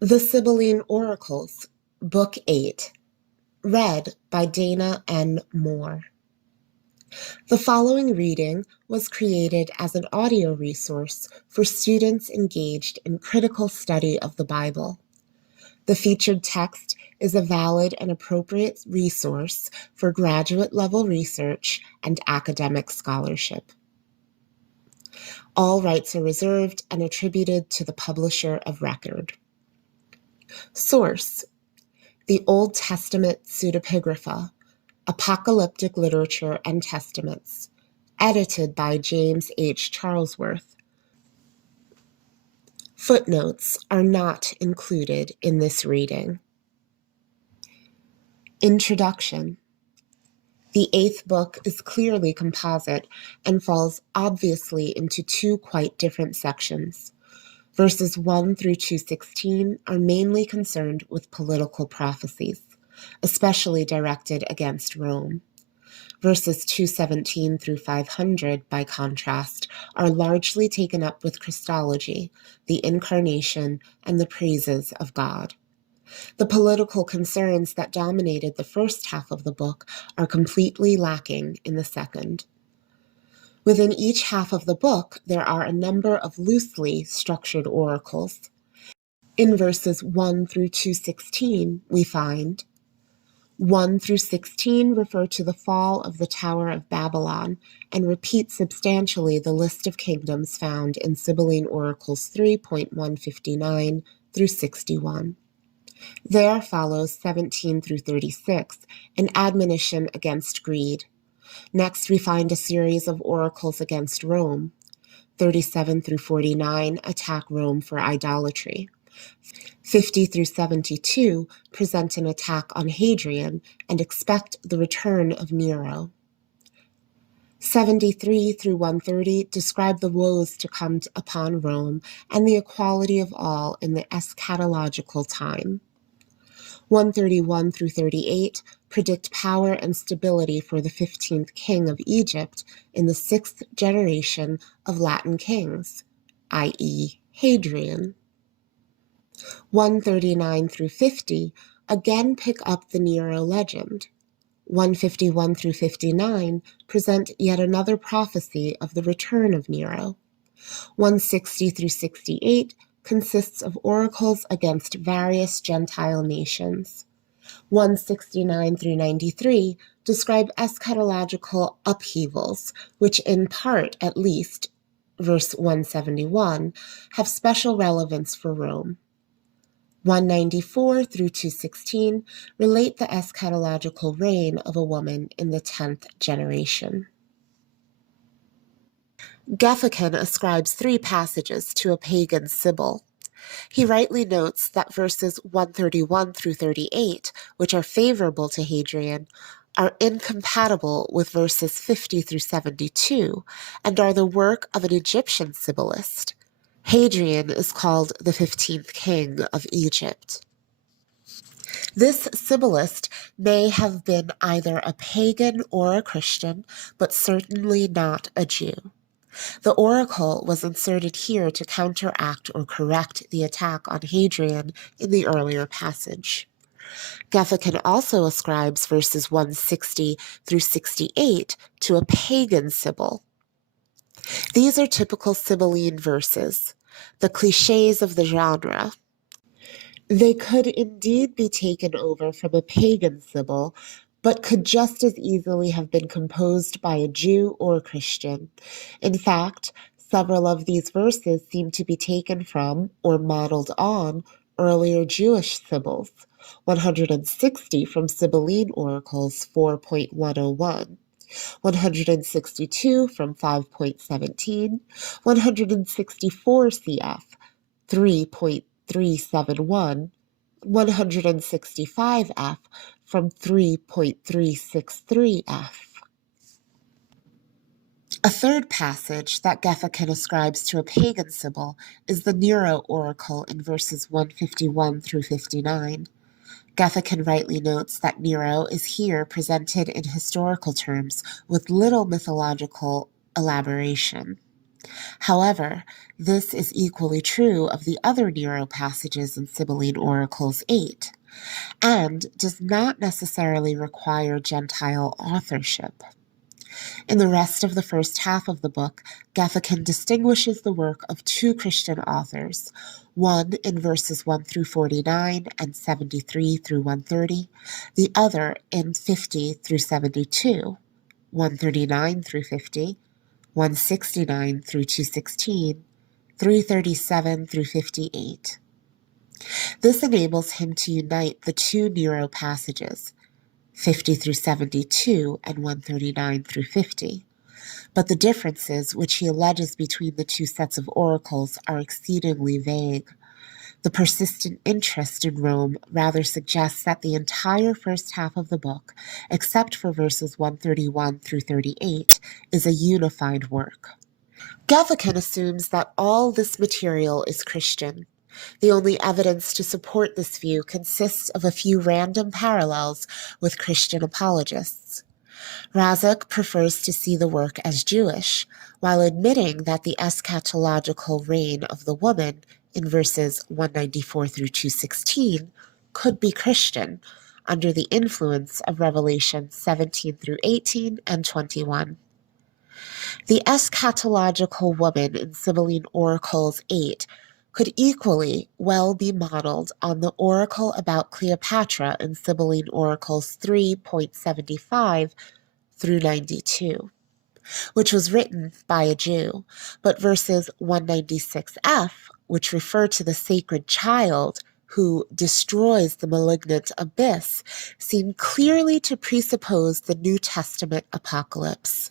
The Sibylline Oracles, Book 8, read by Dana N. Moore. The following reading was created as an audio resource for students engaged in critical study of the Bible. The featured text is a valid and appropriate resource for graduate-level research and academic scholarship. All rights are reserved and attributed to the publisher of record. Source: the Old Testament Pseudepigrapha, Apocalyptic Literature and Testaments, edited by James H. Charlesworth. Footnotes are not included in this reading. Introduction. The 8th book is clearly composite and falls obviously into two quite different sections. Verses 1 through 216 are mainly concerned with political prophecies, especially directed against Rome. Verses 217 through 500, by contrast, are largely taken up with Christology, the Incarnation, and the praises of God. The political concerns that dominated the first half of the book are completely lacking in the second. Within each half of the book, there are a number of loosely structured oracles. In verses 1 through 216, we find 1 through 16 refer to the fall of the Tower of Babylon and repeat substantially the list of kingdoms found in Sibylline Oracles 3.159 through 61. There follows 17 through 36, an admonition against greed. Next, we find a series of oracles against Rome. 37 through 49 attack Rome for idolatry. 50 through 72 present an attack on Hadrian and expect the return of Nero. 73 through 130 describe the woes to come upon Rome and the equality of all in the eschatological time. 131 through 38 predict power and stability for the 15th king of Egypt in the 6th generation of Latin kings, i.e., Hadrian. 139 through 50 again pick up the Nero legend. 151 through 59 present yet another prophecy of the return of Nero. 160 through 68 consists of oracles against various Gentile nations. 169 through 93 describe eschatological upheavals, which in part, at least, verse 171, have special relevance for Rome. 194 through 216 relate the eschatological reign of a woman in the 10th generation. Geffican ascribes 3 passages to a pagan Sibyl. He rightly notes that verses 131 through 38, which are favorable to Hadrian, are incompatible with verses 50 through 72 and are the work of an Egyptian Sibyllist. Hadrian is called the 15th king of Egypt. This Sibyllist may have been either a pagan or a Christian, but certainly not a Jew. The oracle was inserted here to counteract or correct the attack on Hadrian in the earlier passage. Geffican also ascribes verses 160 through 68 to a pagan Sibyl. These are typical Sibylline verses, the cliches of the genre. They could indeed be taken over from a pagan Sibyl, but could just as easily have been composed by a Jew or a Christian. In fact, several of these verses seem to be taken from, or modeled on, earlier Jewish Sibyls, 160 from Sibylline Oracles 4.101, 162 from 5.17, 164 cf. 3.371, 165f from 3.363f. A third passage that Geffican ascribes to a pagan Sibyl is the Nero oracle in verses 151 through 59. Geffican rightly notes that Nero is here presented in historical terms with little mythological elaboration. However, this is equally true of the other Nero passages in Sibylline Oracles 8, and does not necessarily require Gentile authorship. In the rest of the first half of the book, Gäffiken distinguishes the work of two Christian authors, one in verses 1 through 49 and 73 through 130, the other in 50 through 72, 139 through 50, 169 through 216, 337 through 58. This enables him to unite the two Nero passages, 50 through 72 and 139 through 50. But the differences which he alleges between the two sets of oracles are exceedingly vague. The persistent interest in Rome rather suggests that the entire first half of the book, except for verses 131 through 38, is a unified work. Gäffiken assumes that all this material is Christian. The only evidence to support this view consists of a few random parallels with Christian apologists. Razak prefers to see the work as Jewish, while admitting that the eschatological reign of the woman in verses 194 through 216 could be Christian, under the influence of Revelation 17 through 18 and 21. The eschatological woman in Sibylline Oracles 8 could equally well be modeled on the oracle about Cleopatra in Sibylline Oracles 3.75 through 92, which was written by a Jew, but verses 196f, which refer to the sacred child who destroys the malignant abyss, seem clearly to presuppose the New Testament apocalypse.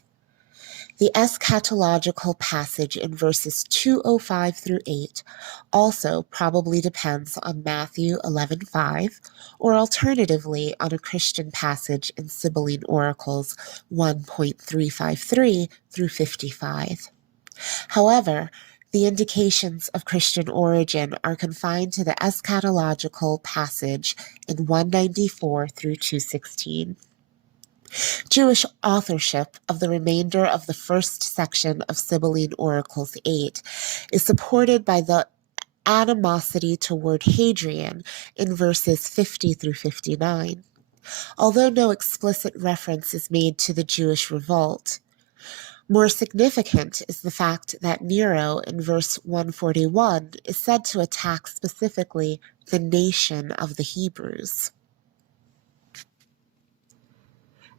The eschatological passage in verses 205 through 8 also probably depends on Matthew 11:5, or alternatively on a Christian passage in Sibylline Oracles 1.353 through 55. However, the indications of Christian origin are confined to the eschatological passage in 194 through 216. Jewish authorship of the remainder of the first section of Sibylline Oracles 8 is supported by the animosity toward Hadrian in verses 50 through 59, although no explicit reference is made to the Jewish revolt. More significant is the fact that Nero in verse 141 is said to attack specifically the nation of the Hebrews.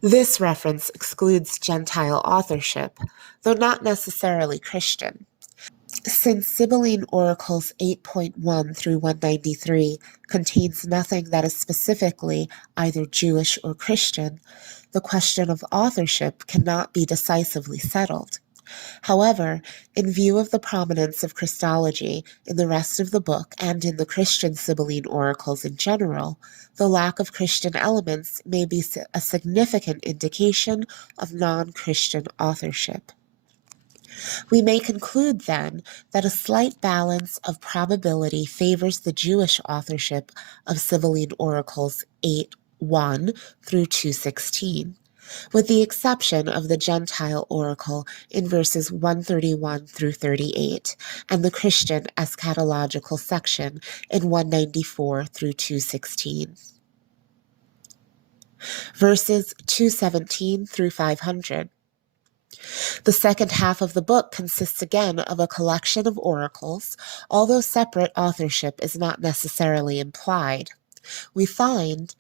This reference excludes Gentile authorship, though not necessarily Christian. Since Sibylline Oracles 8.1 through 193 contains nothing that is specifically either Jewish or Christian, the question of authorship cannot be decisively settled. However, in view of the prominence of Christology in the rest of the book and in the Christian Sibylline oracles in general, the lack of Christian elements may be a significant indication of non-Christian authorship. We may conclude, then, that a slight balance of probability favors the Jewish authorship of Sibylline Oracles 8:1 through 2:16, with the exception of the Gentile oracle in verses 131 through 38, and the Christian eschatological section in 194 through 216. Verses 217 through 500. The second half of the book consists again of a collection of oracles, although separate authorship is not necessarily implied. We find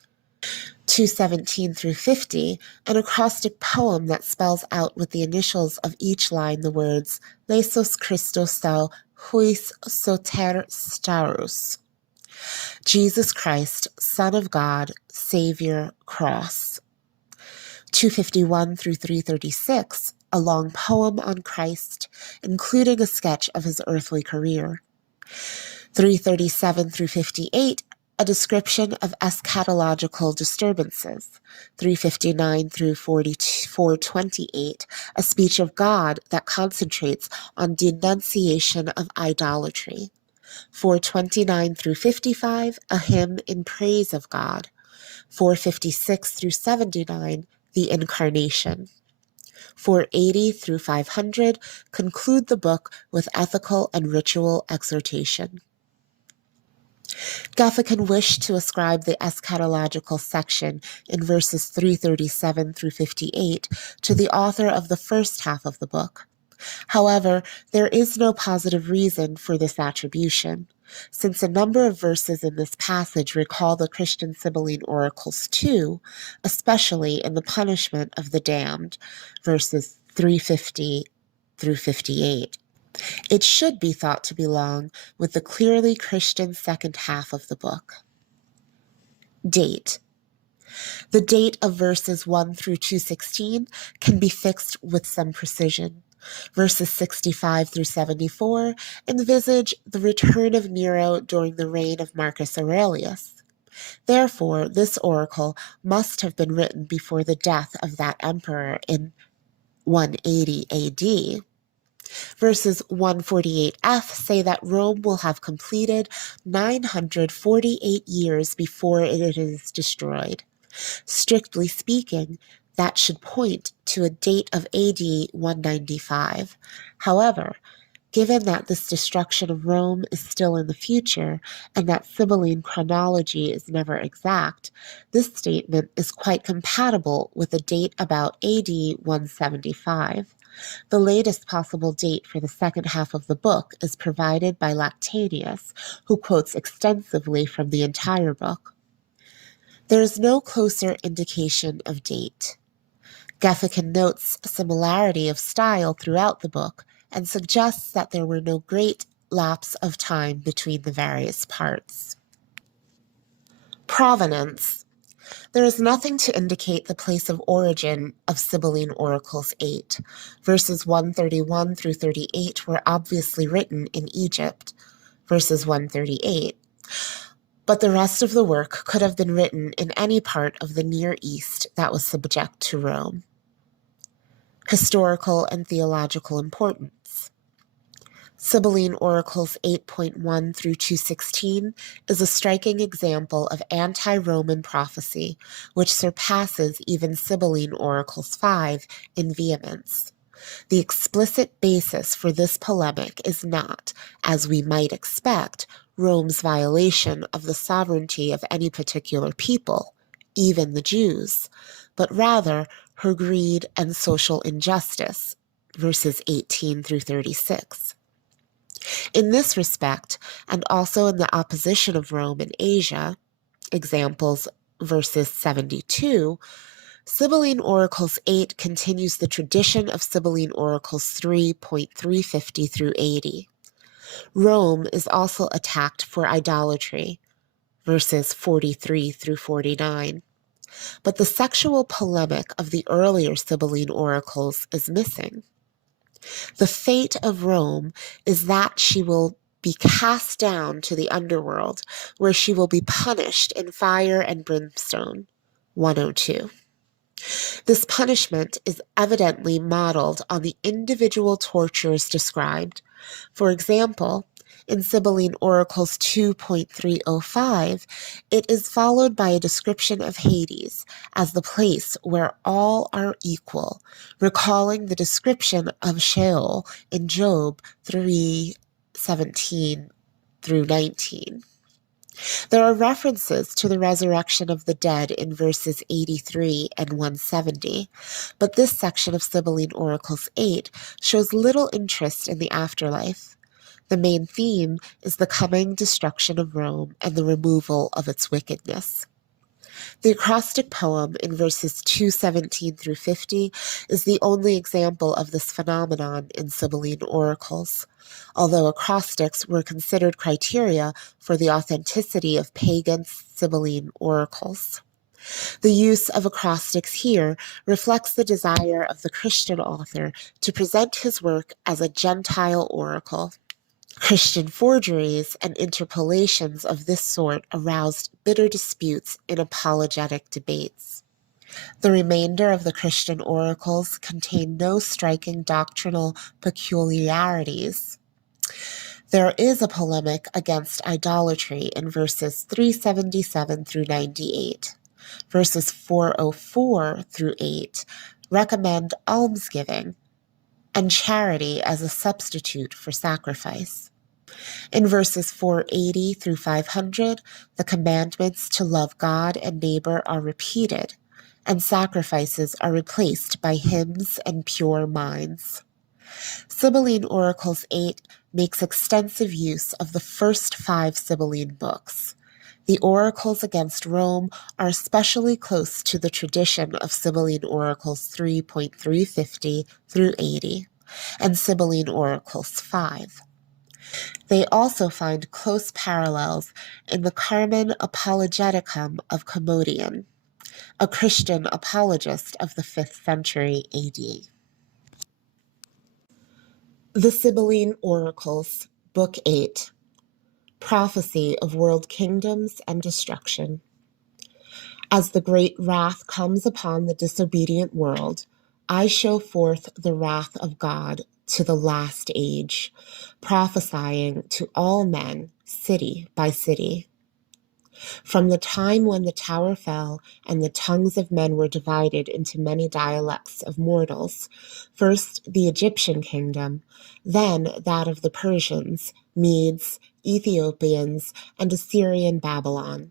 217 through 50, an acrostic poem that spells out with the initials of each line the words Lesos Christos thou huis soter starus. Jesus Christ, Son of God, Savior, Cross. 251 through 336, a long poem on Christ, including a sketch of his earthly career. 337 through 58, a description of eschatological disturbances. 359 through 428, a speech of God that concentrates on denunciation of idolatry. 429 through 55, a hymn in praise of God. 456 through 79, the Incarnation. 480 through 500 conclude the book with ethical and ritual exhortation. Gäffiken wished to ascribe the eschatological section in verses 337 through 58 to the author of the first half of the book. However, there is no positive reason for this attribution, since a number of verses in this passage recall the Christian Sibylline oracles too, especially in the punishment of the damned, verses 350 through 58. It should be thought to belong with the clearly Christian second half of the book. Date. The date of verses 1 through 216 can be fixed with some precision. Verses 65 through 74 envisage the return of Nero during the reign of Marcus Aurelius. Therefore, this oracle must have been written before the death of that emperor in 180 AD. Verses 148f say that Rome will have completed 948 years before it is destroyed. Strictly speaking, that should point to a date of AD 195. However, given that this destruction of Rome is still in the future and that Sibylline chronology is never exact, this statement is quite compatible with a date about AD 175. The latest possible date for the second half of the book is provided by Lactantius, who quotes extensively from the entire book. There is no closer indication of date. Gäffiken notes a similarity of style throughout the book and suggests that there were no great lapse of time between the various parts. Provenance. There is nothing to indicate the place of origin of Sibylline Oracles 8. Verses 131 through 38 were obviously written in Egypt, verses 138. But the rest of the work could have been written in any part of the Near East that was subject to Rome. Historical and theological importance. Sibylline Oracles 8.1 through 216 is a striking example of anti-Roman prophecy, which surpasses even Sibylline Oracles 5 in vehemence. The explicit basis for this polemic is not, as we might expect, Rome's violation of the sovereignty of any particular people, even the Jews, but rather her greed and social injustice, verses 18 through 36. In this respect, and also in the opposition of Rome in Asia, examples verses 72, Sibylline Oracles 8 continues the tradition of Sibylline Oracles 3.350 through 80. Rome is also attacked for idolatry, verses 43 through 49. But the sexual polemic of the earlier Sibylline Oracles is missing. The fate of Rome is that she will be cast down to the underworld, where she will be punished in fire and brimstone, 102. This punishment is evidently modeled on the individual tortures described. For example, in Sibylline Oracles 2.305, it is followed by a description of Hades as the place where all are equal, recalling the description of Sheol in Job 3:17 through 19. There are references to the resurrection of the dead in verses 83 and 170, but this section of Sibylline Oracles 8 shows little interest in the afterlife. The main theme is the coming destruction of Rome and the removal of its wickedness. The acrostic poem in verses 217 through 50 is the only example of this phenomenon in Sibylline Oracles, although acrostics were considered criteria for the authenticity of pagan Sibylline Oracles. The use of acrostics here reflects the desire of the Christian author to present his work as a Gentile oracle. Christian forgeries and interpolations of this sort aroused bitter disputes in apologetic debates. The remainder of the Christian oracles contain no striking doctrinal peculiarities. There is a polemic against idolatry in verses 377 through 98. Verses 404 through 8 recommend almsgiving and charity as a substitute for sacrifice. In verses 480 through 500, the commandments to love God and neighbor are repeated, and sacrifices are replaced by hymns and pure minds. Sibylline Oracles 8 makes extensive use of the first 5 Sibylline books. The oracles against Rome are especially close to the tradition of Sibylline Oracles 3.350 through 80 and Sibylline Oracles 5. They also find close parallels in the Carmen Apologeticum of Commodian, a Christian apologist of the 5th century AD. The Sibylline Oracles, Book 8, Prophecy of World Kingdoms and Destruction. As the great wrath comes upon the disobedient world, I show forth the wrath of God to the last age, prophesying to all men, city by city. From the time when the tower fell and the tongues of men were divided into many dialects of mortals, first the Egyptian kingdom, then that of the Persians, Medes, Ethiopians, and Assyrian Babylon,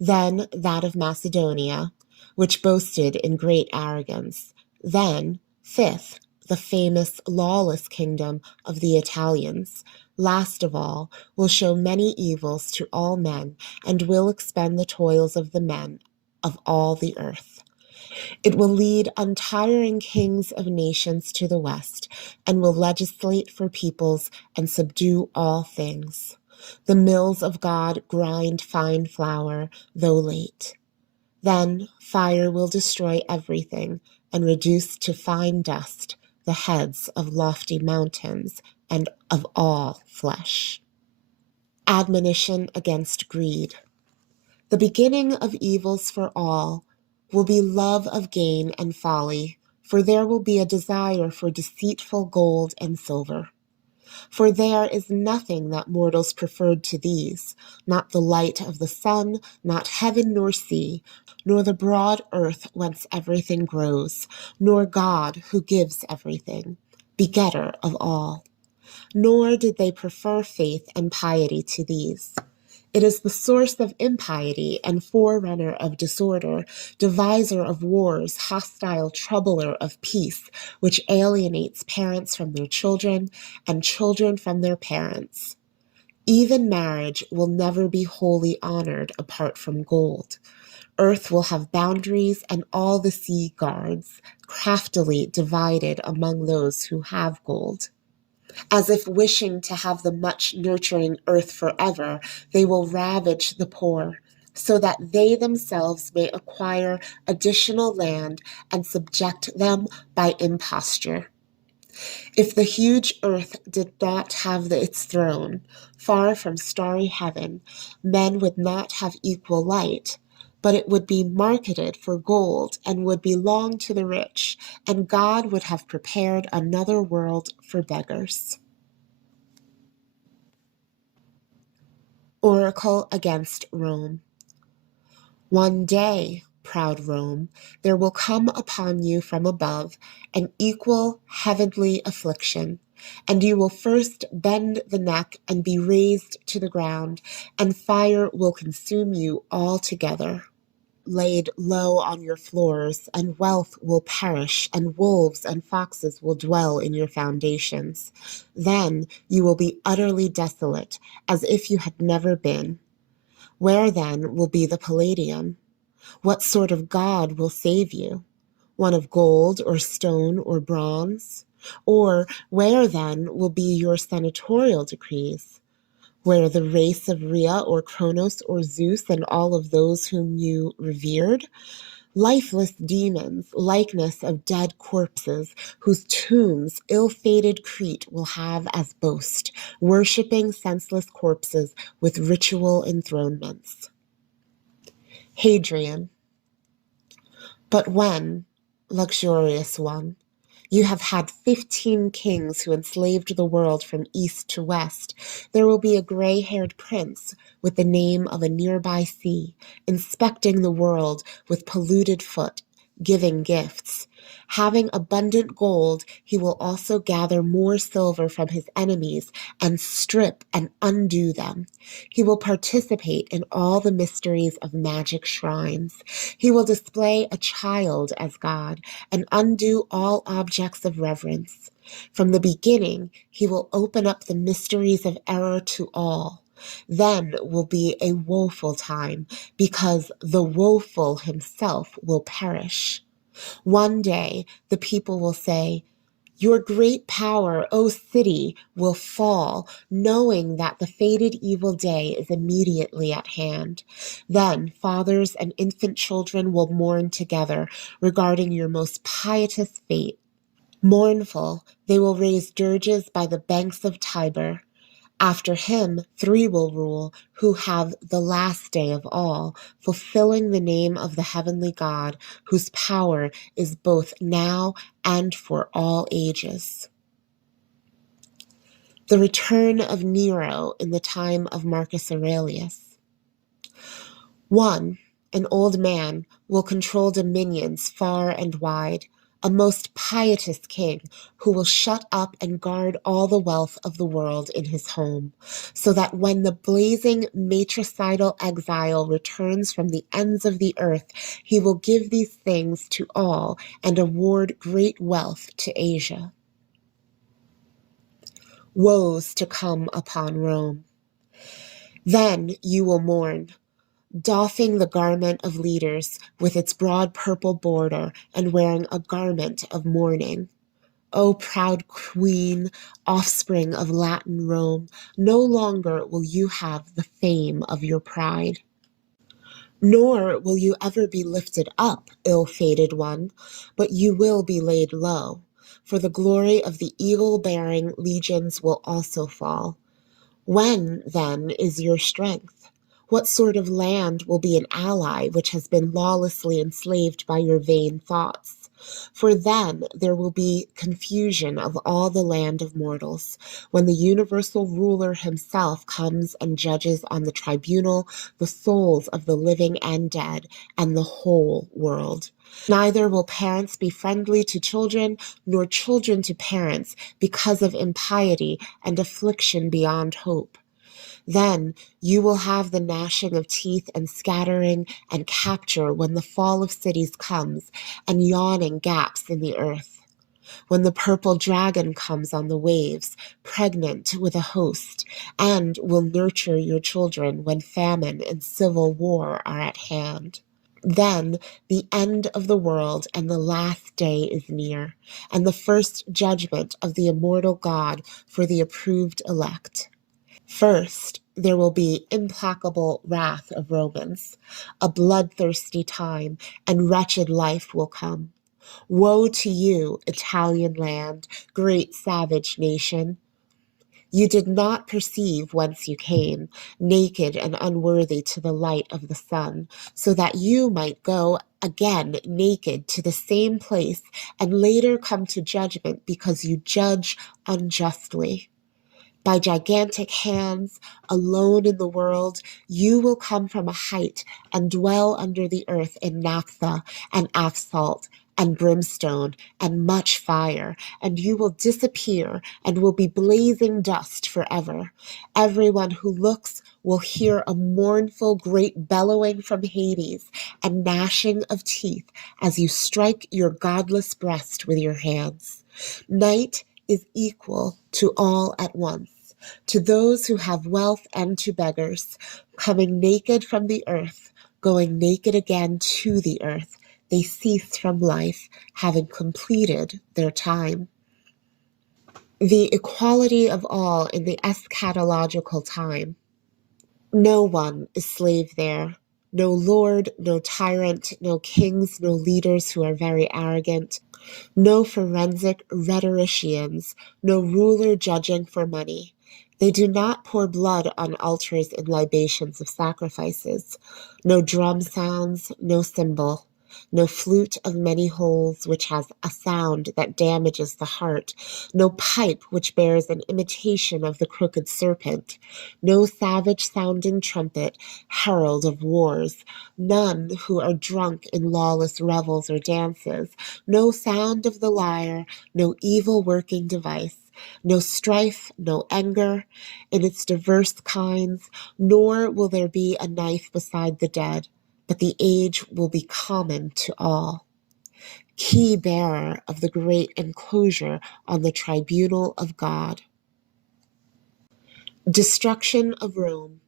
then that of Macedonia, which boasted in great arrogance, then, fifth, the famous lawless kingdom of the Italians, last of all, will show many evils to all men, and will expend the toils of the men of all the earth. It will lead untiring kings of nations to the west, and will legislate for peoples and subdue all things. The mills of God grind fine flour, though late. Then fire will destroy everything, and reduce to fine dust the heads of lofty mountains and of all flesh. Admonition against greed. The beginning of evils for all will be love of gain and folly, for there will be a desire for deceitful gold and silver. For there is nothing that mortals preferred to these, not the light of the sun, not heaven nor sea, nor the broad earth whence everything grows, nor God who gives everything, begetter of all. Nor did they prefer faith and piety to these. It is the source of impiety and forerunner of disorder, deviser of wars, hostile troubler of peace, which alienates parents from their children and children from their parents. Even marriage will never be wholly honored apart from gold. Earth will have boundaries, and all the sea guards, craftily divided among those who have gold. As if wishing to have the much nurturing earth forever, they will ravage the poor, so that they themselves may acquire additional land and subject them by imposture. If the huge earth did not have its throne, far from starry heaven, men would not have equal light, but it would be marketed for gold and would belong to the rich, and God would have prepared another world for beggars. Oracle against Rome. One day, proud Rome, there will come upon you from above an equal heavenly affliction, and you will first bend the neck and be razed to the ground, and fire will consume you altogether. Laid low on your floors, and wealth will perish, and wolves and foxes will dwell in your foundations. Then you will be utterly desolate, as if you had never been. Where then will be the Palladium? What sort of God will save you? One of gold or stone or bronze? Or where then will be your senatorial decrees? Where the race of Rhea or Kronos or Zeus and all of those whom you revered? Lifeless demons, likeness of dead corpses, whose tombs ill-fated Crete will have as boast, worshipping senseless corpses with ritual enthronements. Hadrian. But when, luxurious one, you have had 15 kings who enslaved the world from east to west, there will be a gray-haired prince with the name of a nearby sea, inspecting the world with polluted foot, giving gifts. Having abundant gold, he will also gather more silver from his enemies and strip and undo them. He will participate in all the mysteries of magic shrines. He will display a child as God and undo all objects of reverence. From the beginning, he will open up the mysteries of error to all. Then will be a woeful time, because the woeful himself will perish. One day the people will say, "Your great power, O city, will fall," knowing that the fated evil day is immediately at hand. Then fathers and infant children will mourn together regarding your most piteous fate. Mournful, they will raise dirges by the banks of Tiber. After him, three will rule, who have the last day of all, fulfilling the name of the heavenly God, whose power is both now and for all ages. The return of Nero in the time of Marcus Aurelius. 1. An old man will control dominions far and wide, a most pietous king who will shut up and guard all the wealth of the world in his home, so that when the blazing matricidal exile returns from the ends of the earth, he will give these things to all and award great wealth to Asia. Woes to come upon Rome. Then you will mourn, doffing the garment of leaders with its broad purple border and wearing a garment of mourning. O proud queen, offspring of Latin Rome, no longer will you have the fame of your pride. Nor will you ever be lifted up, ill-fated one, but you will be laid low, for the glory of the eagle-bearing legions will also fall. When, then, is your strength? What sort of land will be an ally which has been lawlessly enslaved by your vain thoughts? For then there will be confusion of all the land of mortals, when the universal ruler himself comes and judges on the tribunal the souls of the living and dead and the whole world. Neither will parents be friendly to children, nor children to parents, because of impiety and affliction beyond hope. Then you will have the gnashing of teeth and scattering and capture when the fall of cities comes, and yawning gaps in the earth. When the purple dragon comes on the waves, pregnant with a host, and will nurture your children when famine and civil war are at hand. Then the end of the world and the last day is near, and the first judgment of the immortal God for the approved elect. First, there will be implacable wrath of Romans, a bloodthirsty time, and wretched life will come. Woe to you, Italian land, great savage nation! You did not perceive whence you came, naked and unworthy to the light of the sun, so that you might go again naked to the same place and later come to judgment because you judge unjustly. By gigantic hands, alone in the world, you will come from a height and dwell under the earth in naphtha and asphalt and brimstone and much fire, and you will disappear and will be blazing dust forever. Everyone who looks will hear a mournful great bellowing from Hades and gnashing of teeth as you strike your godless breast with your hands. Night is equal to all at once, to those who have wealth and to beggars, coming naked from the earth, going naked again to the earth. They cease from life, having completed their time. The equality of all in the eschatological time. No one is slave there. No lord, no tyrant, no kings, no leaders who are very arrogant. No forensic rhetoricians, no ruler judging for money. They do not pour blood on altars in libations of sacrifices. No drum sounds, no cymbal. no flute of many holes which has a sound that damages the heart, no pipe which bears an imitation of the crooked serpent, no savage-sounding trumpet, herald of wars, none who are drunk in lawless revels or dances, no sound of the lyre, no evil-working device, no strife, no anger in its diverse kinds, nor will there be a knife beside the dead, but the age will be common to all. Key bearer of the great enclosure on the tribunal of God. Destruction of Rome.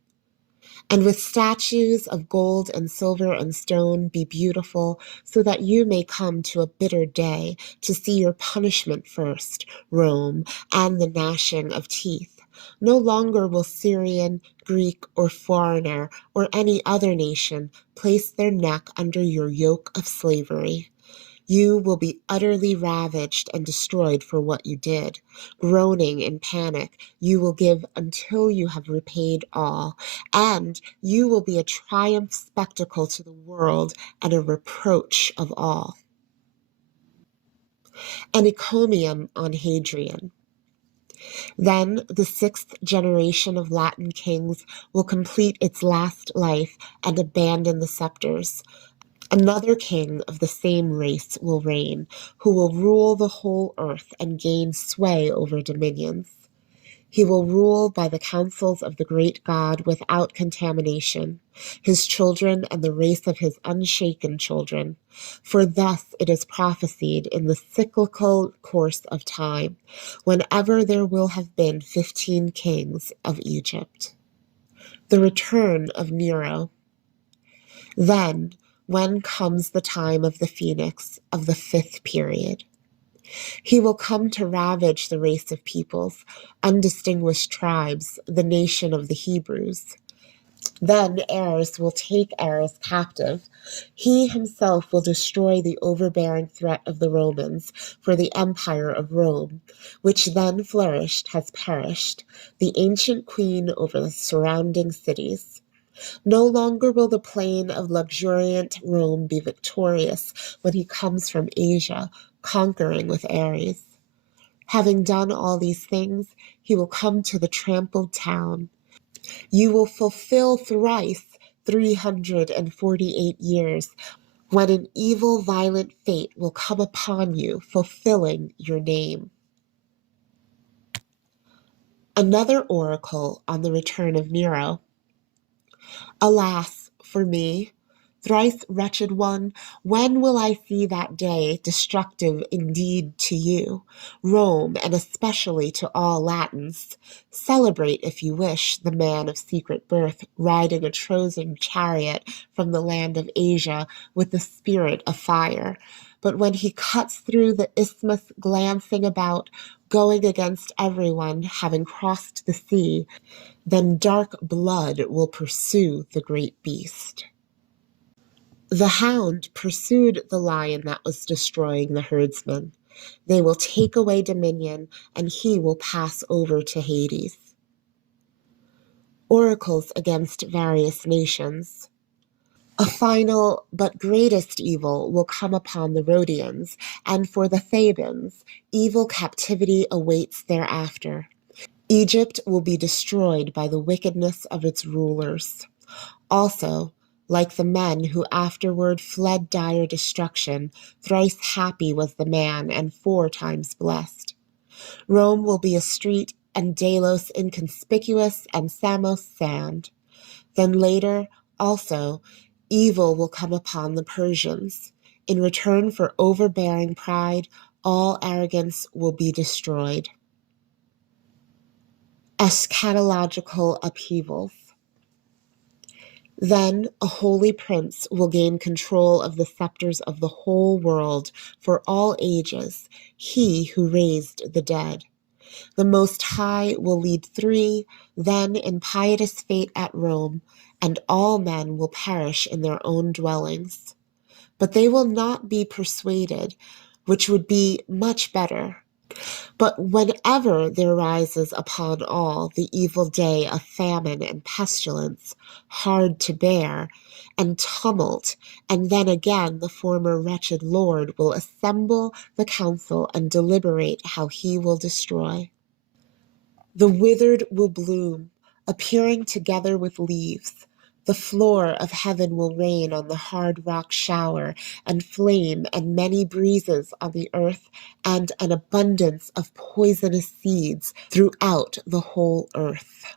And with statues of gold and silver and stone be beautiful, so that you may come to a bitter day to see your punishment first, Rome, and the gnashing of teeth. No longer will Syrian, Greek, or foreigner, or any other nation place their neck under your yoke of slavery. You will be utterly ravaged and destroyed for what you did. Groaning in panic, you will give until you have repaid all, and you will be a triumph spectacle to the world and a reproach of all. An encomium on Hadrian. Then the sixth generation of Latin kings will complete its last life and abandon the scepters. Another king of the same race will reign, who will rule the whole earth and gain sway over dominions. He will rule by the counsels of the great God without contamination, his children and the race of his unshaken children. For thus it is prophesied in the cyclical course of time, whenever there will have been 15 kings of Egypt. The return of Nero. Then, when comes the time of the phoenix of the fifth period? He will come to ravage the race of peoples, undistinguished tribes, the nation of the Hebrews. Then heirs will take heirs captive. He himself will destroy the overbearing threat of the Romans, for the empire of Rome, which then flourished, has perished, the ancient queen over the surrounding cities. No longer will the plain of luxuriant Rome be victorious when he comes from Asia, conquering with Ares. Having done all these things, he will come to the trampled town. You will fulfill thrice 348 years, when an evil, violent fate will come upon you, fulfilling your name. Another oracle on the return of Nero. Alas, for me, thrice wretched one, when will I see that day, destructive indeed to you, Rome, and especially to all Latins? Celebrate, if you wish, the man of secret birth, riding a Trojan chariot from the land of Asia with the spirit of fire. But when he cuts through the isthmus, glancing about, going against everyone, having crossed the sea, then dark blood will pursue the great beast. The hound pursued the lion that was destroying the herdsman. They will take away dominion, and he will pass over to Hades. Oracles against various nations. A final but greatest evil will come upon the Rhodians, and for the Thebans, evil captivity awaits thereafter. Egypt will be destroyed by the wickedness of its rulers. Also, like the men who afterward fled dire destruction, thrice happy was the man and 4 times blessed. Rome will be a street, and Delos inconspicuous, and Samos sand. Then later, also, evil will come upon the Persians. In return for overbearing pride, all arrogance will be destroyed. Eschatological upheavals. Then a holy prince will gain control of the scepters of the whole world for all ages, he who raised the dead. The Most High will lead 3, then in pietous fate at Rome, and all men will perish in their own dwellings. But they will not be persuaded, which would be much better. But whenever there rises upon all the evil day of famine and pestilence, hard to bear, and tumult, and then again the former wretched Lord will assemble the council and deliberate how he will destroy. The withered will bloom, appearing together with leaves. The floor of heaven will rain on the hard rock shower, and flame and many breezes on the earth, and an abundance of poisonous seeds throughout the whole earth.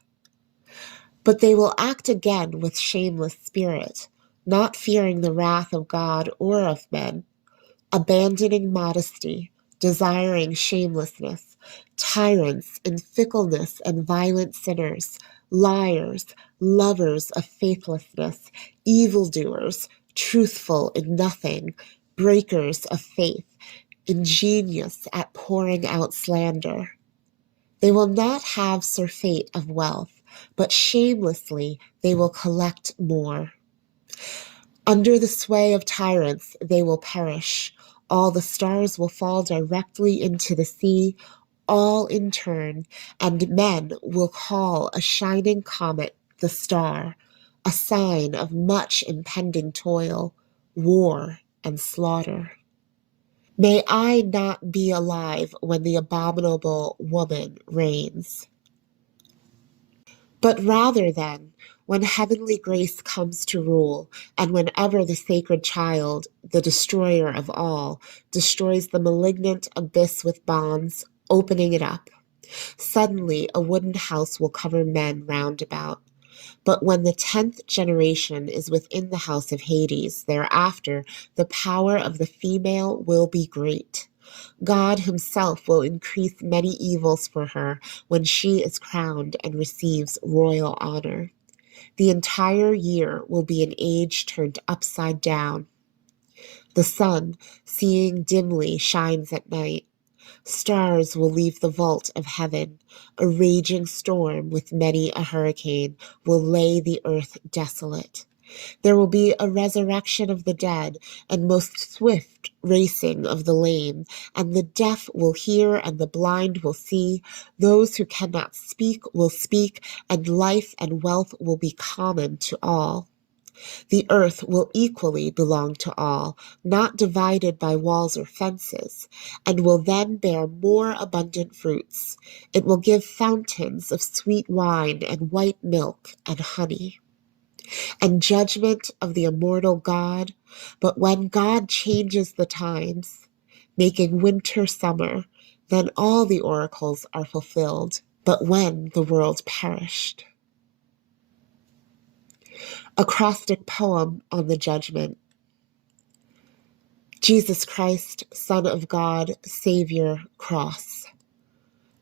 But they will act again with shameless spirit, not fearing the wrath of God or of men, abandoning modesty, desiring shamelessness, tyrants in fickleness and violent sinners, liars, lovers of faithlessness, evildoers, truthful in nothing, breakers of faith, ingenious at pouring out slander. They will not have surfeit of wealth, but shamelessly they will collect more. Under the sway of tyrants, they will perish. All the stars will fall directly into the sea, all in turn, and men will call a shining comet the star, a sign of much impending toil, war, and slaughter. May I not be alive when the abominable woman reigns. But rather then, when heavenly grace comes to rule, and whenever the sacred child, the destroyer of all, destroys the malignant abyss with bonds, opening it up, suddenly a wooden house will cover men round about. But when the 10th generation is within the house of Hades, thereafter the power of the female will be great. God himself will increase many evils for her when she is crowned and receives royal honor. The entire year will be an age turned upside down. The sun, seeing dimly, shines at night. Stars will leave the vault of heaven. A raging storm with many a hurricane will lay the earth desolate. There will be a resurrection of the dead, and most swift racing of the lame, and the deaf will hear, and the blind will see. Those who cannot speak will speak, and life and wealth will be common to all. The earth will equally belong to all, not divided by walls or fences, and will then bear more abundant fruits. It will give fountains of sweet wine and white milk and honey. And judgment of the immortal God. But when God changes the times, making winter summer, then all the oracles are fulfilled. But when the world perished. Acrostic poem on the judgment. Jesus Christ, Son of God, Savior, Cross.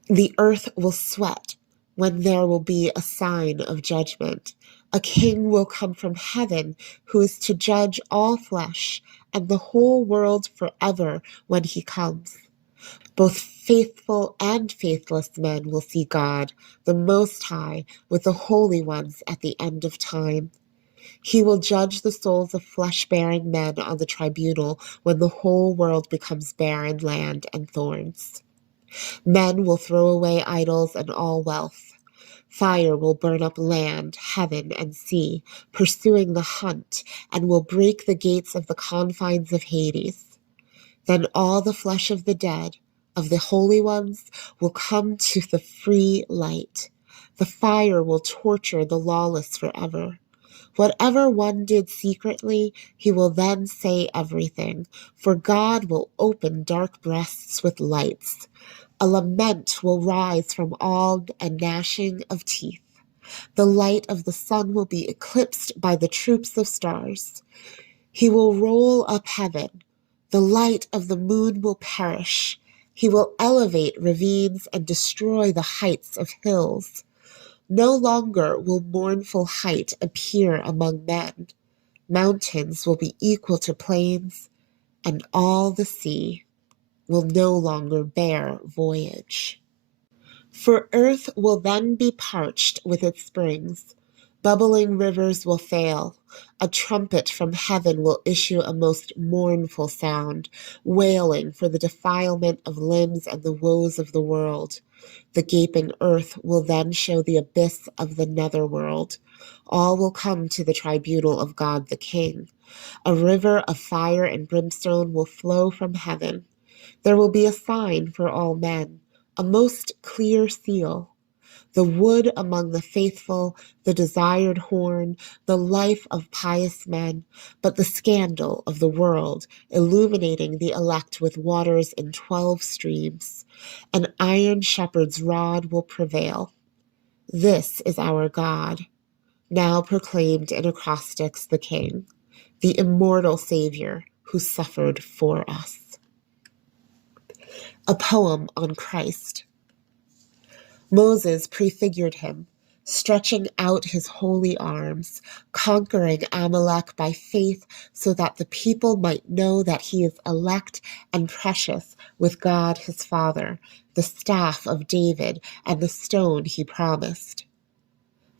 The earth will sweat when there will be a sign of judgment. A king will come from heaven who is to judge all flesh and the whole world forever when he comes. Both faithful and faithless men will see God, the Most High, with the holy ones at the end of time. He will judge the souls of flesh-bearing men on the tribunal when the whole world becomes barren land and thorns. Men will throw away idols and all wealth. Fire will burn up land, heaven, and sea, pursuing the hunt, and will break the gates of the confines of Hades. Then all the flesh of the dead, of the holy ones, will come to the free light. The fire will torture the lawless forever. Whatever one did secretly, he will then say everything, for God will open dark breasts with lights. A lament will rise from all and gnashing of teeth. The light of the sun will be eclipsed by the troops of stars. He will roll up heaven. The light of the moon will perish. He will elevate ravines and destroy the heights of hills. No longer will mournful height appear among men. Mountains will be equal to plains, and all the sea will no longer bear voyage. For earth will then be parched with its springs. Bubbling rivers will fail. A trumpet from heaven will issue a most mournful sound, wailing for the defilement of limbs and the woes of the world. The gaping earth will then show the abyss of the netherworld. All will come to the tribunal of God the King. A river of fire and brimstone will flow from heaven. There will be a sign for all men, a most clear seal. The wood among the faithful, the desired horn, the life of pious men, but the scandal of the world, illuminating the elect with waters in 12 streams. An iron shepherd's rod will prevail. This is our God, now proclaimed in acrostics the King, the immortal Savior who suffered for us. A poem on Christ. Moses prefigured him, stretching out his holy arms, conquering Amalek by faith so that the people might know that he is elect and precious with God his Father, the staff of David and the stone he promised.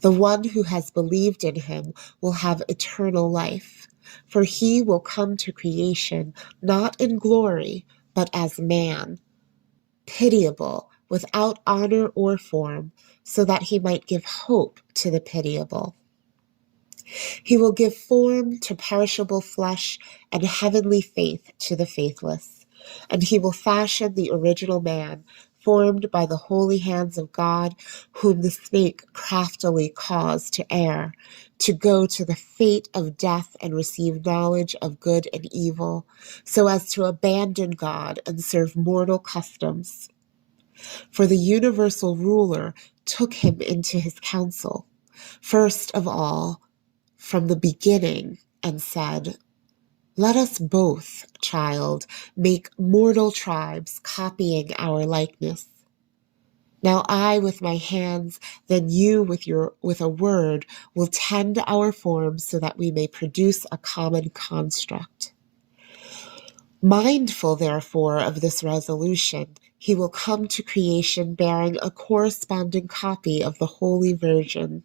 The one who has believed in him will have eternal life, for he will come to creation not in glory, but as man, pitiable, without honor or form, so that he might give hope to the pitiable. He will give form to perishable flesh and heavenly faith to the faithless, and he will fashion the original man, formed by the holy hands of God, whom the snake craftily caused to err, to go to the fate of death and receive knowledge of good and evil, so as to abandon God and serve mortal customs. For the universal ruler took him into his council, first of all, from the beginning, and said, "Let us both, child, make mortal tribes, copying our likeness. Now I with my hands, then you with a word, will tend our forms so that we may produce a common construct." Mindful, therefore, of this resolution, he will come to creation bearing a corresponding copy of the Holy Virgin,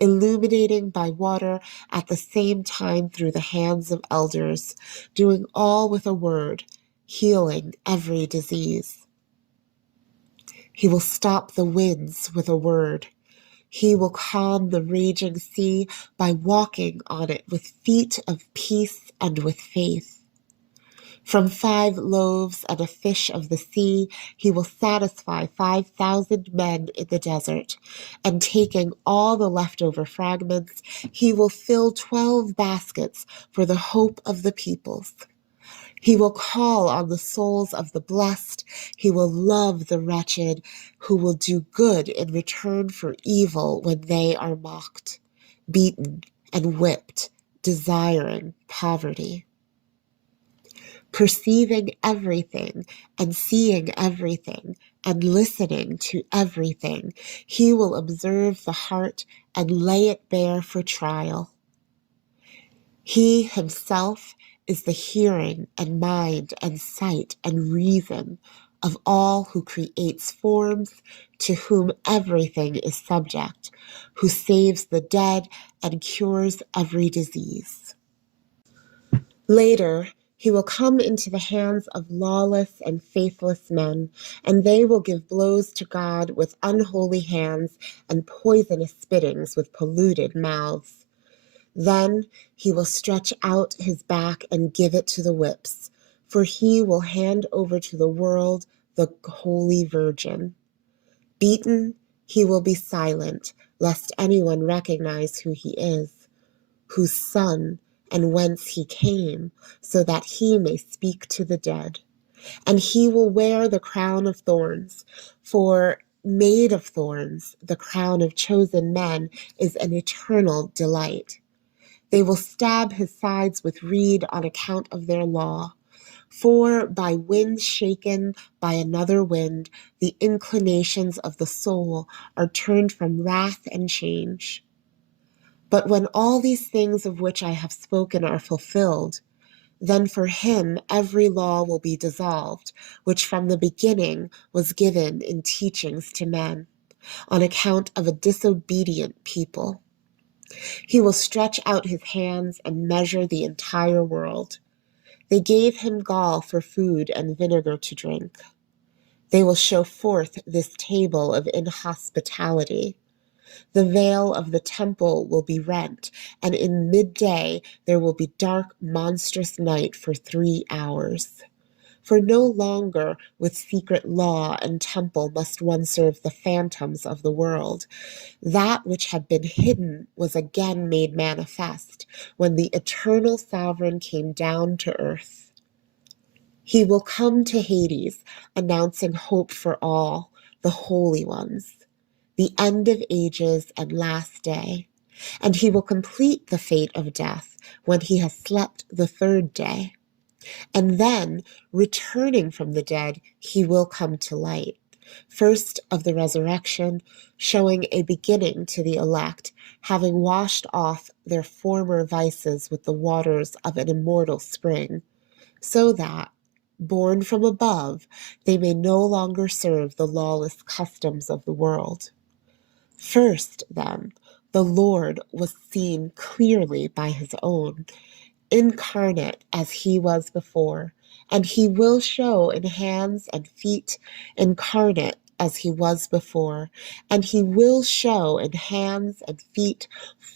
illuminating by water at the same time through the hands of elders, doing all with a word, healing every disease. He will stop the winds with a word. He will calm the raging sea by walking on it with feet of peace and with faith. From 5 loaves and a fish of the sea, he will satisfy 5,000 men in the desert, and taking all the leftover fragments, he will fill 12 baskets for the hope of the peoples. He will call on the souls of the blessed. He will love the wretched, who will do good in return for evil when they are mocked, beaten, and whipped, desiring poverty. Perceiving everything and seeing everything and listening to everything, he will observe the heart and lay it bare for trial. He himself is the hearing and mind and sight and reason of all who creates forms, to whom everything is subject, who saves the dead and cures every disease. Later, he will come into the hands of lawless and faithless men, and they will give blows to God with unholy hands and poisonous spittings with polluted mouths. Then he will stretch out his back and give it to the whips, for he will hand over to the world the Holy Virgin. Beaten, he will be silent, lest anyone recognize who he is, whose son and whence he came, so that he may speak to the dead. And he will wear the crown of thorns, for made of thorns, the crown of chosen men is an eternal delight. They will stab his sides with reed on account of their law. For by winds shaken by another wind, the inclinations of the soul are turned from wrath and change. But when all these things of which I have spoken are fulfilled, then for him every law will be dissolved, which from the beginning was given in teachings to men, on account of a disobedient people. He will stretch out his hands and measure the entire world. They gave him gall for food and vinegar to drink. They will show forth this table of inhospitality. The veil of the temple will be rent, and in midday there will be dark, monstrous night for 3 hours. For no longer with secret law and temple must one serve the phantoms of the world. That which had been hidden was again made manifest when the eternal sovereign came down to earth. He will come to Hades, announcing hope for all, the holy ones, the end of ages and last day, and he will complete the fate of death when he has slept the 3rd day. And then, returning from the dead, he will come to light, first of the resurrection, showing a beginning to the elect, having washed off their former vices with the waters of an immortal spring, so that, born from above, they may no longer serve the lawless customs of the world. First, then, the Lord was seen clearly by his own, incarnate as he was before, and he will show in hands and feet, incarnate as he was before, and he will show in hands and feet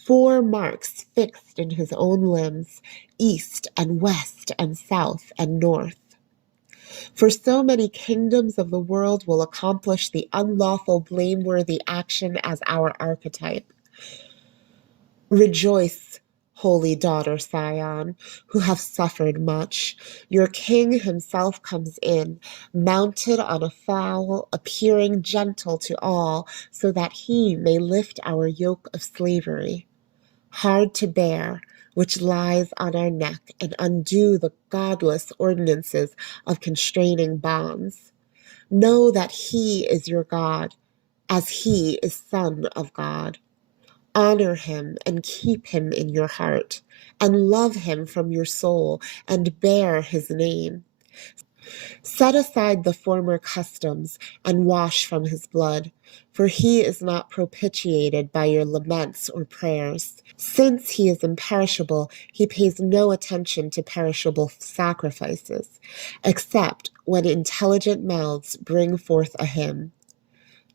4 marks fixed in his own limbs, east and west and south and north. For so many kingdoms of the world will accomplish the unlawful, blameworthy action as our archetype. Rejoice, holy daughter Sion, who have suffered much. Your king himself comes in, mounted on a fowl, appearing gentle to all, so that he may lift our yoke of slavery, hard to bear, which lies on our neck, and undo the godless ordinances of constraining bonds. Know that he is your God, as he is Son of God. Honor him and keep him in your heart, and love him from your soul, and bear his name. Set aside the former customs and wash from his blood, for he is not propitiated by your laments or prayers. Since he is imperishable, he pays no attention to perishable sacrifices, except when intelligent mouths bring forth a hymn.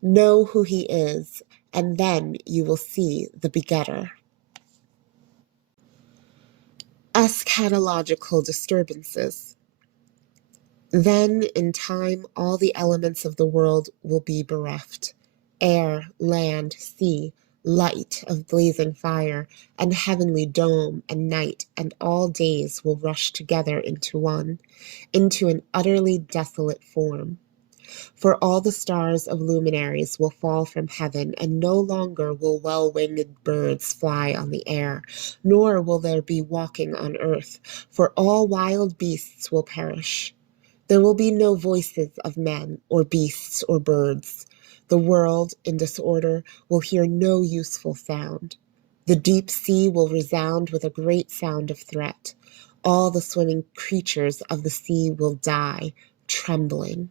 Know who he is, and then you will see the begetter. Eschatological disturbances. Then, in time, all the elements of the world will be bereft. Air, land, sea, light of blazing fire, and heavenly dome and night, and all days will rush together into one, into an utterly desolate form. For all the stars of luminaries will fall from heaven, and no longer will well-winged birds fly on the air, nor will there be walking on earth, for all wild beasts will perish. There will be no voices of men, or beasts, or birds. The world, in disorder, will hear no useful sound. The deep sea will resound with a great sound of threat. All the swimming creatures of the sea will die, trembling.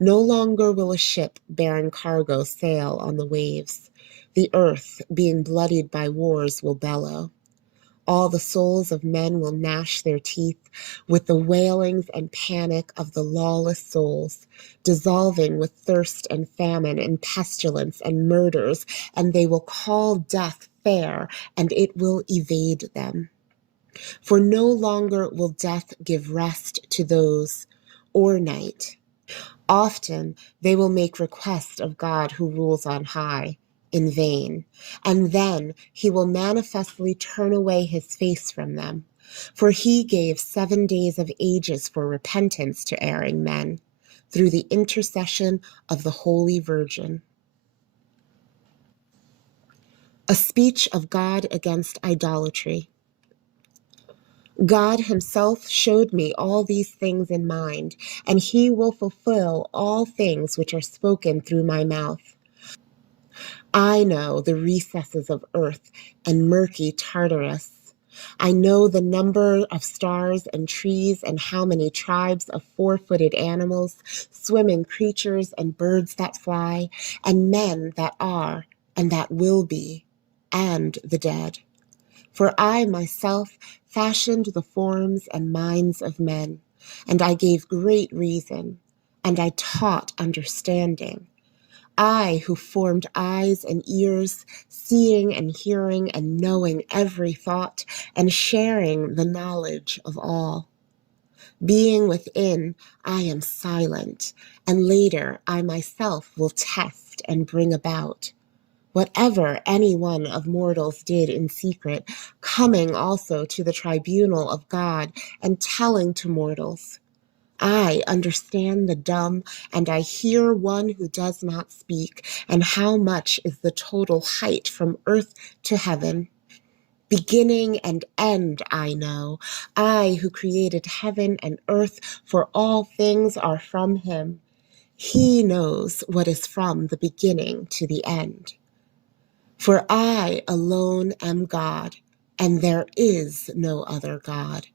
No longer will a ship bearing cargo sail on the waves. The earth, being bloodied by wars, will bellow. All the souls of men will gnash their teeth with the wailings and panic of the lawless souls, dissolving with thirst and famine and pestilence and murders, and they will call death fair, and it will evade them. For no longer will death give rest to those, or night. Often they will make request of God who rules on high, in vain, and then he will manifestly turn away his face from them. For he gave 7 days of ages for repentance to erring men, through the intercession of the Holy Virgin. A speech of God against idolatry. God himself showed me all these things in mind, and he will fulfill all things which are spoken through my mouth. I know the recesses of earth and murky Tartarus. I know the number of stars and trees and how many tribes of 4-footed animals, swimming creatures and birds that fly, and men that are and that will be, and the dead. For I myself fashioned the forms and minds of men, and I gave great reason, and I taught understanding. I who formed eyes and ears, seeing and hearing and knowing every thought, and sharing the knowledge of all. Being within, I am silent, and later I myself will test and bring about whatever any one of mortals did in secret, coming also to the tribunal of God and telling to mortals. I understand the dumb, and I hear one who does not speak, and how much is the total height from earth to heaven. Beginning and end I know, I who created heaven and earth, for all things are from him. He knows what is from the beginning to the end. For I alone am God, and there is no other God.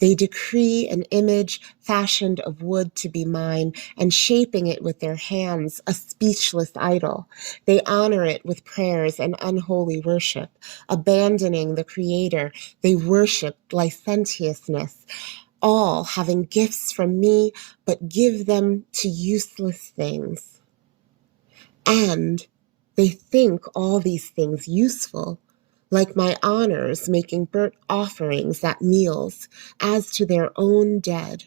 They decree an image fashioned of wood to be mine, and shaping it with their hands, a speechless idol. They honor it with prayers and unholy worship. Abandoning the Creator, they worship licentiousness, all having gifts from me, but give them to useless things. And they think all these things useful, like my honors making burnt offerings at meals, as to their own dead.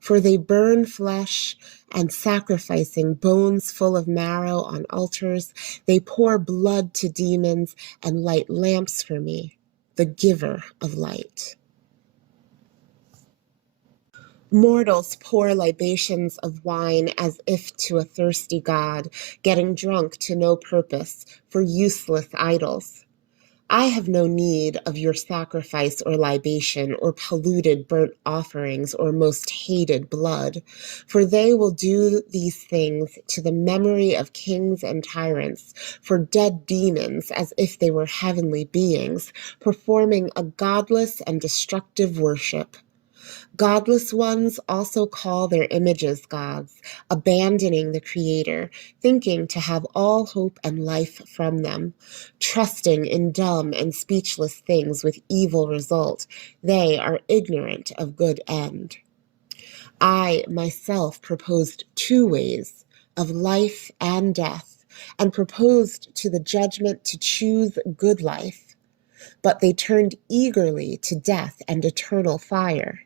For they burn flesh and sacrificing bones full of marrow on altars, they pour blood to demons and light lamps for me, the giver of light. Mortals pour libations of wine as if to a thirsty god, getting drunk to no purpose, for useless idols. I have no need of your sacrifice or libation, or polluted burnt offerings, or most hated blood, for they will do these things to the memory of kings and tyrants, for dead demons, as if they were heavenly beings, performing a godless and destructive worship. Godless ones also call their images gods, abandoning the Creator, thinking to have all hope and life from them, trusting in dumb and speechless things with evil result. They are ignorant of good end. I myself proposed two ways, of life and death, and proposed to the judgment to choose good life, but they turned eagerly to death and eternal fire.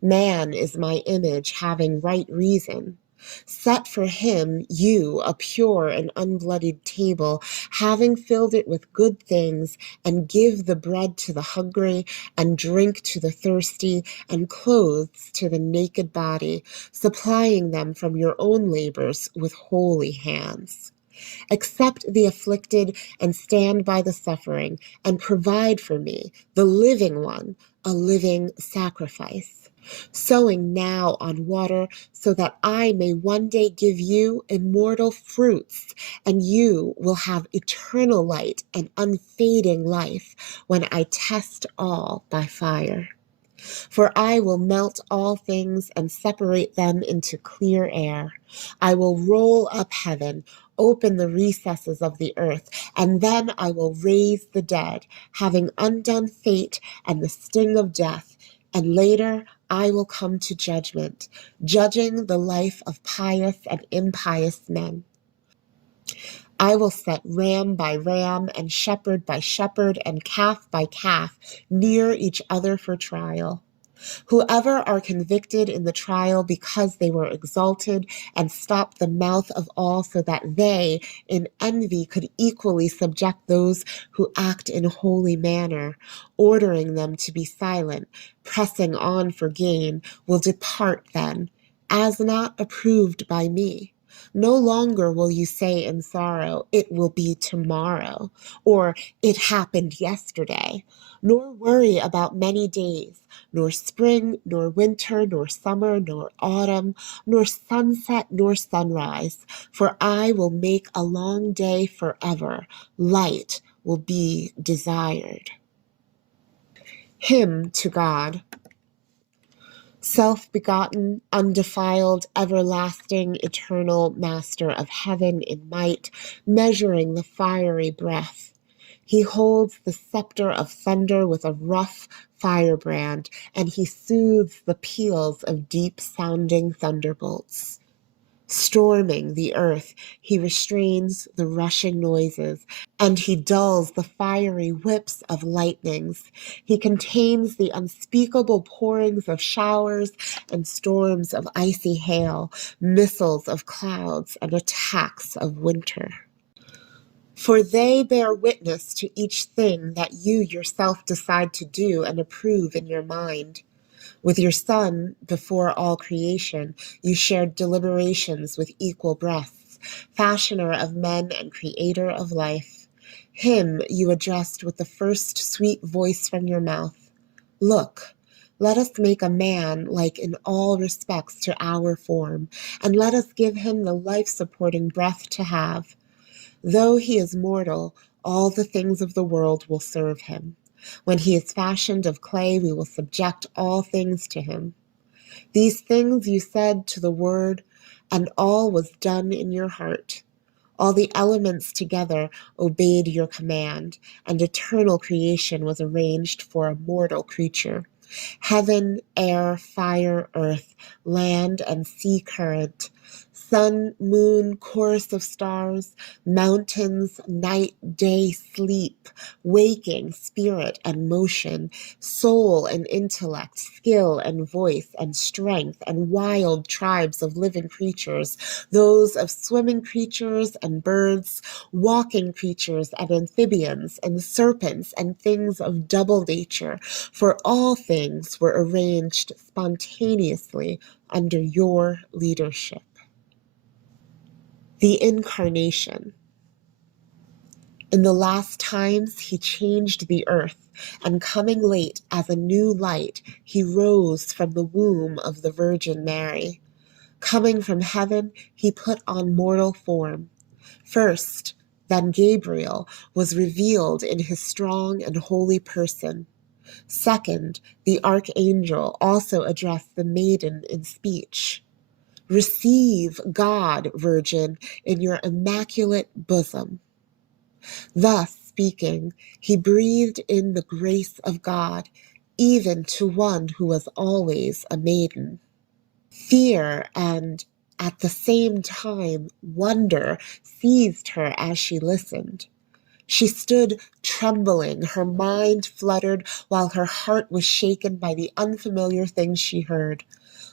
Man is my image, having right reason. Set for him, you, a pure and unbloodied table, having filled it with good things, and give the bread to the hungry, and drink to the thirsty, and clothes to the naked body, supplying them from your own labors with holy hands. Accept the afflicted and stand by the suffering, and provide for me, the living one, a living sacrifice. Sowing now on water, so that I may one day give you immortal fruits, and you will have eternal light and unfading life when I test all by fire. For I will melt all things and separate them into clear air. I will roll up heaven, open the recesses of the earth, and then I will raise the dead, having undone fate and the sting of death, and later I will come to judgment, judging the life of pious and impious men. I will set ram by ram and shepherd by shepherd and calf by calf near each other for trial. Whoever are convicted in the trial because they were exalted and stopped the mouth of all, so that they in envy could equally subject those who act in holy manner, ordering them to be silent, pressing on for gain, will depart then, as not approved by me. No longer will you say in sorrow, it will be tomorrow, or it happened yesterday, nor worry about many days, nor spring, nor winter, nor summer, nor autumn, nor sunset, nor sunrise. For I will make a long day forever. Light will be desired. Hymn to God. Self-begotten, undefiled, everlasting, eternal Master of heaven in might, measuring the fiery breath, He holds the scepter of thunder with a rough firebrand, and he soothes the peals of deep-sounding thunderbolts. Storming the earth, he restrains the rushing noises, and he dulls the fiery whips of lightnings. He contains the unspeakable pourings of showers and storms of icy hail, missiles of clouds, and attacks of winter. For they bear witness to each thing that you yourself decide to do and approve in your mind. With your Son, before all creation, you shared deliberations with equal breaths, fashioner of men and creator of life. Him you addressed with the first sweet voice from your mouth. Look, let us make a man like in all respects to our form, and let us give him the life-supporting breath to have. Though he is mortal, all the things of the world will serve him. When he is fashioned of clay, we will subject all things to him. These things you said to the word, and all was done in your heart. All the elements together obeyed your command, and eternal creation was arranged for a mortal creature. Heaven, air, fire, earth, land, and sea current, sun, moon, chorus of stars, mountains, night, day, sleep, waking, spirit, and motion, soul and intellect, skill and voice and strength, and wild tribes of living creatures, those of swimming creatures and birds, walking creatures and amphibians, and serpents and things of double nature, for all things were arranged spontaneously under your leadership. The Incarnation. In the last times he changed the earth, and coming late as a new light, he rose from the womb of the Virgin Mary. Coming from heaven, he put on mortal form. First, then Gabriel was revealed in his strong and holy person. Second, the archangel also addressed the maiden in speech. Receive God, Virgin, in your immaculate bosom. Thus speaking, he breathed in the grace of God, even to one who was always a maiden. Fear and, at the same time, wonder seized her as she listened. She stood trembling, her mind fluttered, while her heart was shaken by the unfamiliar things she heard.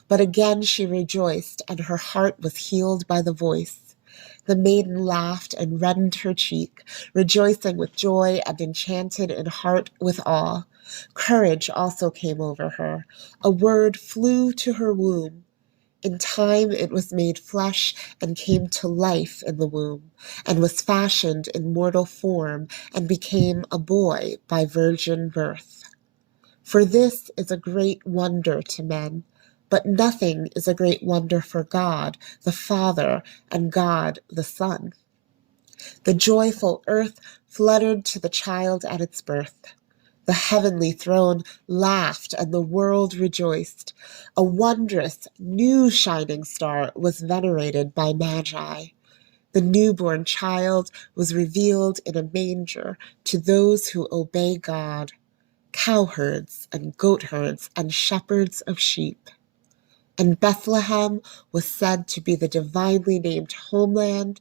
But again she rejoiced, and her heart was healed by the voice. The maiden laughed and reddened her cheek, rejoicing with joy and enchanted in heart with awe. Courage also came over her. A word flew to her womb. In time it was made flesh and came to life in the womb, and was fashioned in mortal form, and became a boy by virgin birth. For this is a great wonder to men, but nothing is a great wonder for God the Father and God the Son. The joyful earth fluttered to the child at its birth. The heavenly throne laughed and the world rejoiced. A wondrous, new shining star was venerated by magi. The newborn child was revealed in a manger to those who obey God, cowherds and goatherds and shepherds of sheep. And Bethlehem was said to be the divinely named homeland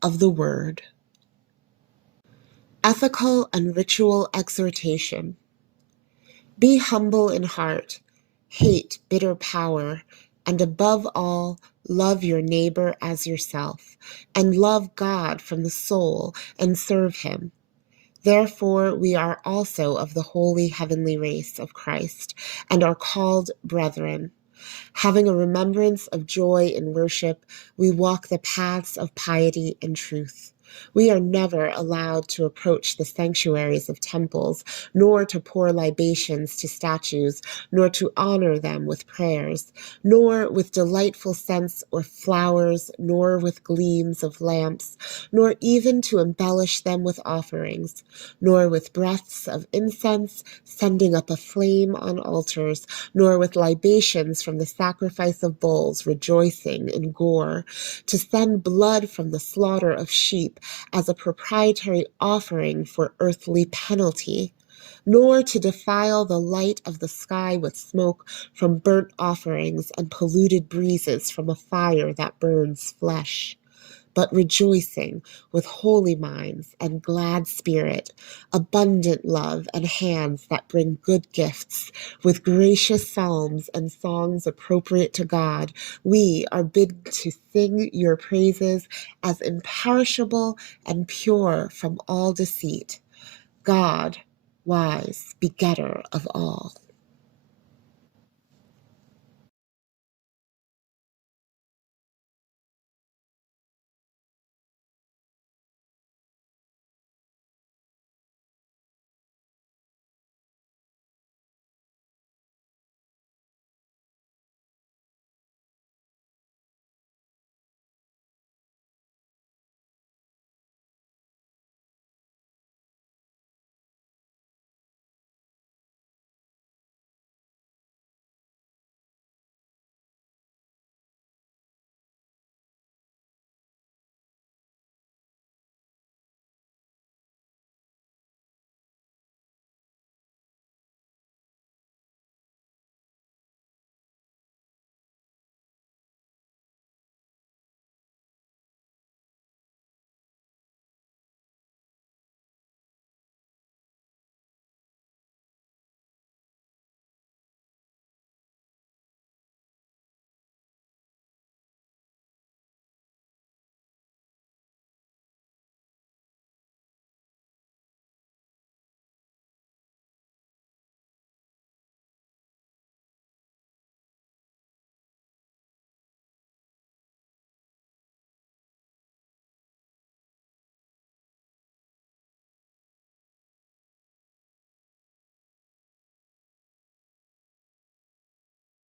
of the Word. Ethical and ritual exhortation. Be humble in heart, hate bitter power, and above all, love your neighbor as yourself, and love God from the soul and serve him. Therefore, we are also of the holy heavenly race of Christ, and are called brethren. Having a remembrance of joy in worship, we walk the paths of piety and truth. We are never allowed to approach the sanctuaries of temples, nor to pour libations to statues, nor to honor them with prayers, nor with delightful scents or flowers, nor with gleams of lamps, nor even to embellish them with offerings, nor with breaths of incense, sending up a flame on altars, nor with libations from the sacrifice of bulls, rejoicing in gore, to send blood from the slaughter of sheep, as a proprietary offering for earthly penalty, nor to defile the light of the sky with smoke from burnt offerings and polluted breezes from a fire that burns flesh, but rejoicing with holy minds and glad spirit, abundant love and hands that bring good gifts, with gracious psalms and songs appropriate to God, we are bid to sing your praises as imperishable and pure from all deceit. God, wise, begetter of all.